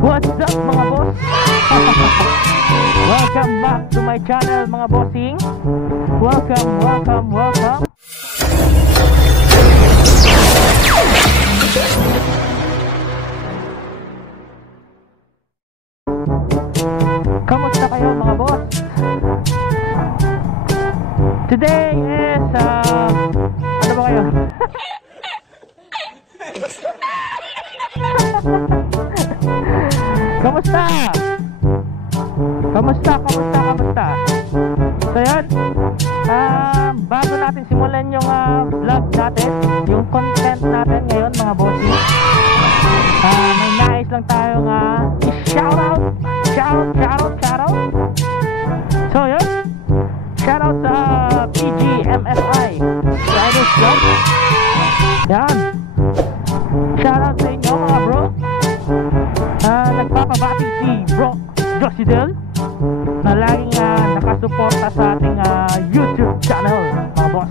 What's up mga boss? Welcome back to my channel mga bossing. Welcome. Kamusta kayo mga boss? Today is ano ba kayo? Kamusta? So yun, bago natin simulan yung vlog natin, yung content natin ngayon mga bossing, may nais lang tayong i-shoutout. So yun, shoutout sa PGMFI Riders Club. Yan, shoutout sa inyo mga bro. Nagpapabati si bro Josidel na laging nakasuporta sa ating YouTube channel mga boss.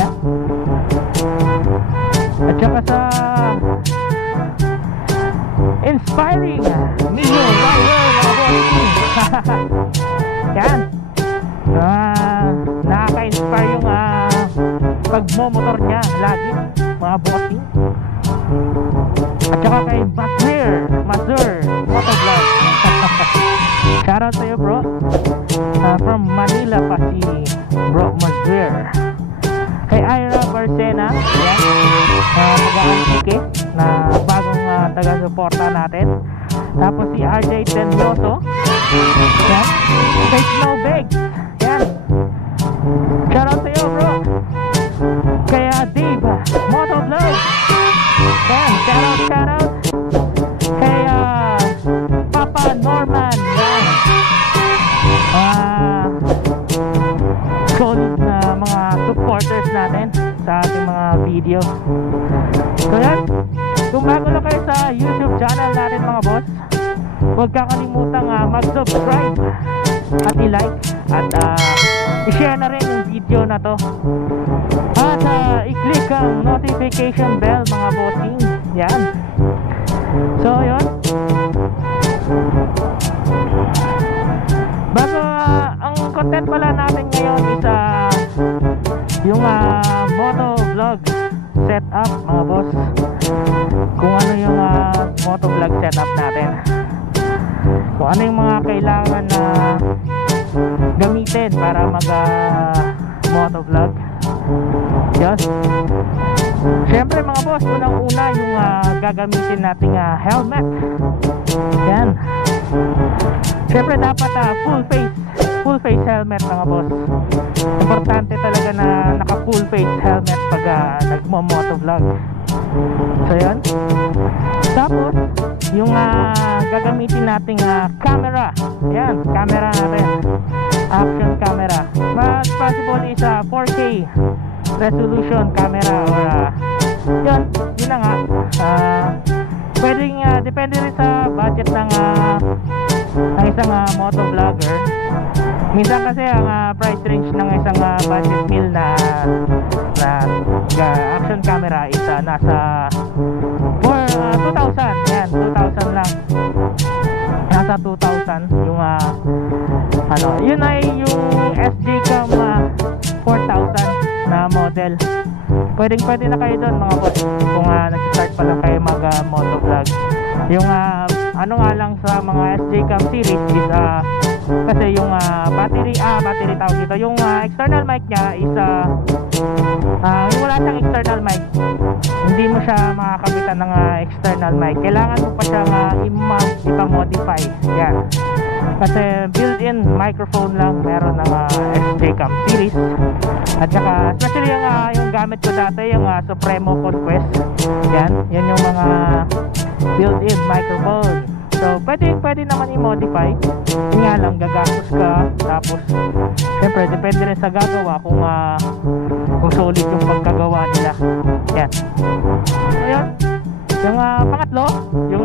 Yan. At saka sa inspiring Mio Rider mga boss. Yan. Nakaka-inspire yung pagmomotor niya lagi mga bossing. At saka kay Mazur Motovlog. Shoutout sa'yo bro. From Manila pa si bro Mazur. Kay Ira Barcena, yan, mag-aantike na bagong taga-suporta natin. Tapos si RJ Tendoso, yan. Kay Snowbag, yan. Shoutout sa'yo bro. Kay Dave Motovlog, yan. Shoutout. Kay Papa Norman, yan. Solid na mga supporters natin sa ating mga video. So yan, kung bago lang kayo sa YouTube channel natin mga boss, huwag kakalimutang mag-subscribe at i-like at i-share na rin yung video na to. At i-click ang notification bell mga bossing. Yan. So yun, bago ang content pala natin ngayon is yung motovlog setup mga boss. Kung ano yung motovlog setup natin, kung ano yung mga kailangan na gamitin para mag motovlog. Yes. Syempre mga boss, unang-una yung gagamitin nating helmet. Yan. Syempre dapat full face helmet mga boss. Importante talaga na naka full face helmet pag nagmo-motovlog. So yan. Tapos yung gagamitin nating camera. Yan, camera natin. Action camera. Mas possible is 4K resolution camera or yun na nga. Pwedeng depende rin sa budget ng isang motovlogger. Minsan kasi ang price range ng isang budget meal na action camera is nasa 2,000. Yan, 2,000 lang. Nasa 2,000 yung yun ay yung SJCam 4,000 na model. Pwede na kayo doon mga boss kung nag-start pa lang kayo mag motovlog. Yung ano nga lang sa mga SJCam series is kasi yung battery tawag dito, yung external mic nya is yung wala siyang external mic, hindi mo siya makakabitan ng external mic. Kailangan mo pa siyang i-mount, ipa-modify. Yan. Kasi built-in microphone lang meron ng SJCam series. At saka especially yung gamit ko dati, yung Supremo Conquest. Yan yung mga built-in microphone. So pwede naman i-modify. Yun nga lang, gagastos ka. Tapos syempre depende rin sa gagawa kung solid yung pagkagawa nila. Yan. Ayun. Yung pangatlo, yung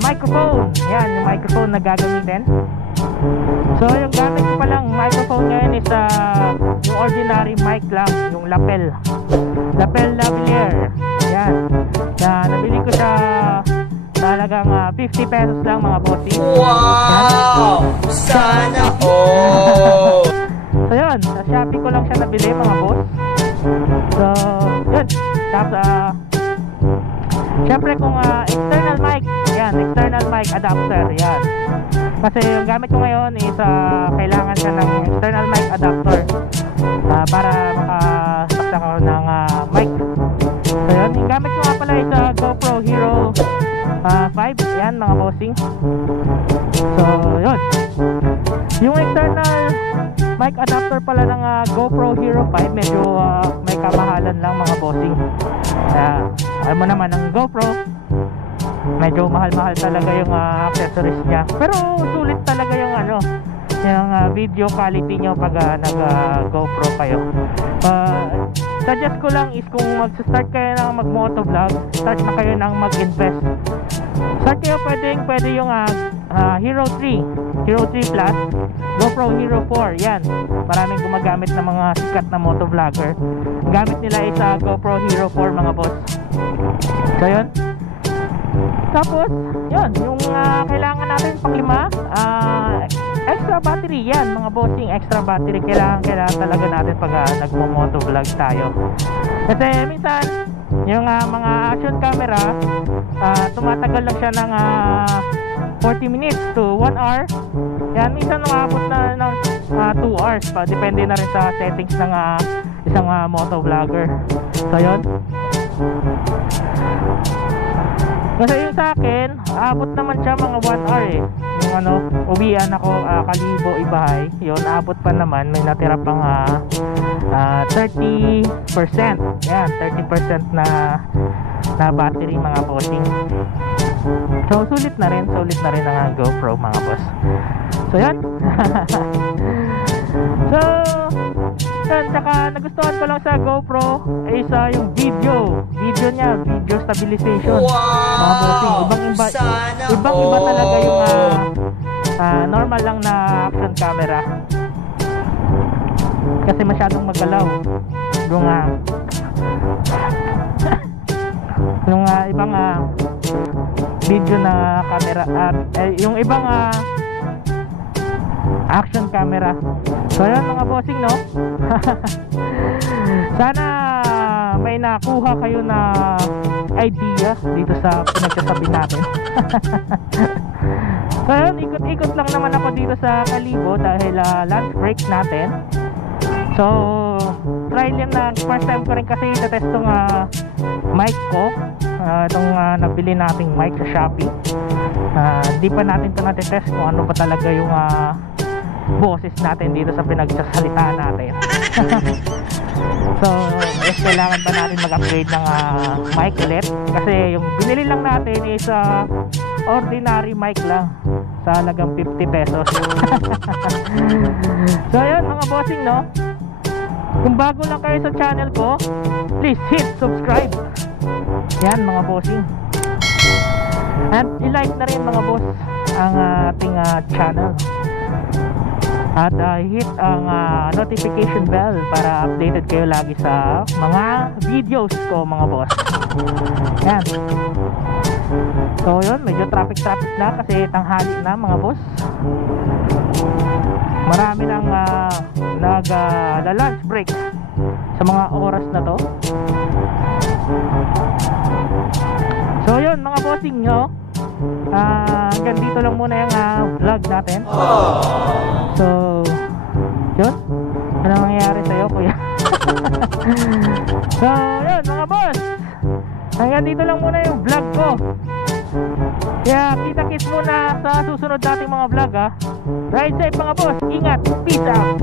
microphone. Yan, yung microphone na gagamitin. So yung gamit ko palang microphone ngayon is yung ordinary mic lang, yung lapel lavalier. Yan, nabili ko sa halagang 50 pesos lang mga bossing. Wow! Sana all! So yun, sa Shopee ko lang siya nabili mga boss. So yun. Tapos syempre kung external mic, yan, external mic adapter, yan. Kasi yung gamit ko ngayon is kailangan siya ng external mic adapter para makasaksak ako ng mic. So yun, yung gamit ko nga pala is GoPro Hero 5, yan mga bossing. So yun, yung external mic adapter pala ng GoPro Hero 5 medyo may kamahalan lang mga bossing. Alam mo naman ang GoPro medyo mahal-mahal talaga yung accessories niya, pero sulit talaga yung yung video quality nyo pag nag GoPro kayo. Suggest ko lang is kung mag-start kayo ng mag-motovlog, start na kayo ng mag-invest. Start kayo pwede yung Hero 3 Plus, GoPro Hero 4, yan. Maraming gumagamit ng mga sikat na motovlogger. Gamit nila is GoPro Hero 4 mga boss. So yun. Tapos yun, yung kailangan natin pang-lima, extra battery, yan mga bossing. Extra battery kailangan talaga natin pag nagmo-motovlog tayo. Kasi minsan yung mga action camera tumatagal lang siya ng 40 minutes to 1 hour. Yan, minsan umabot na ng 2 hours pa, depende na rin sa settings ng isang motovlogger. So yun. Kasi yung sa akin, abot naman siya mga 1 hour eh. Yung uwian ako, Kalibo, Ibahay. Yun, abot pa naman. May natira pang 30%. Yan, 30% na battery mga bossing. So, sulit na rin ang GoPro mga boss. So, yan. So, yan, tsaka nagustuhan ko lang sa GoPro is yung video niya, video stabilization. Mga bossing, ibang-iba talaga yung normal lang na action camera. Kasi masyadong magalaw yung ibang video na camera at yung ibang action camera. So yun mga bossing, no? Sana may nakuha kayo na idea dito sa pinagsasabi natin. So yun, ikot-ikot lang naman ako dito sa Kalibo dahil lunch break natin. So try lang na first time ko rin kasi itetest tong mic ko, itong nabili nating mic sa Shopee. Hindi pa natin ito natitest kung ano ba talaga yung boses natin dito sa pinagsasalitaan natin. So kailangan ba natin mag-upgrade ng mic ulit, kasi yung binili lang natin is ordinary mic lang sa halagang 50 pesos. So ayun mga bossing, no? Kung bago lang kayo sa channel ko, please hit subscribe. Yan mga bossing. At i-like na rin mga boss ang ating channel. At hit ang notification bell para updated kayo lagi sa mga videos ko mga boss. Yan. So yun, medyo traffic na kasi tanghali na mga boss. Marami nang nag-lunch break sa mga oras na to. So yun mga bossing, no? Hanggang dito lang muna yung vlog natin. So yun, ano nangyayari sa'yo kuya? So yun mga boss, hanggang dito lang muna yung vlog ko. Kaya kita-kits muna sa susunod nating mga vlog. Ride safe mga boss, ingat, peace out.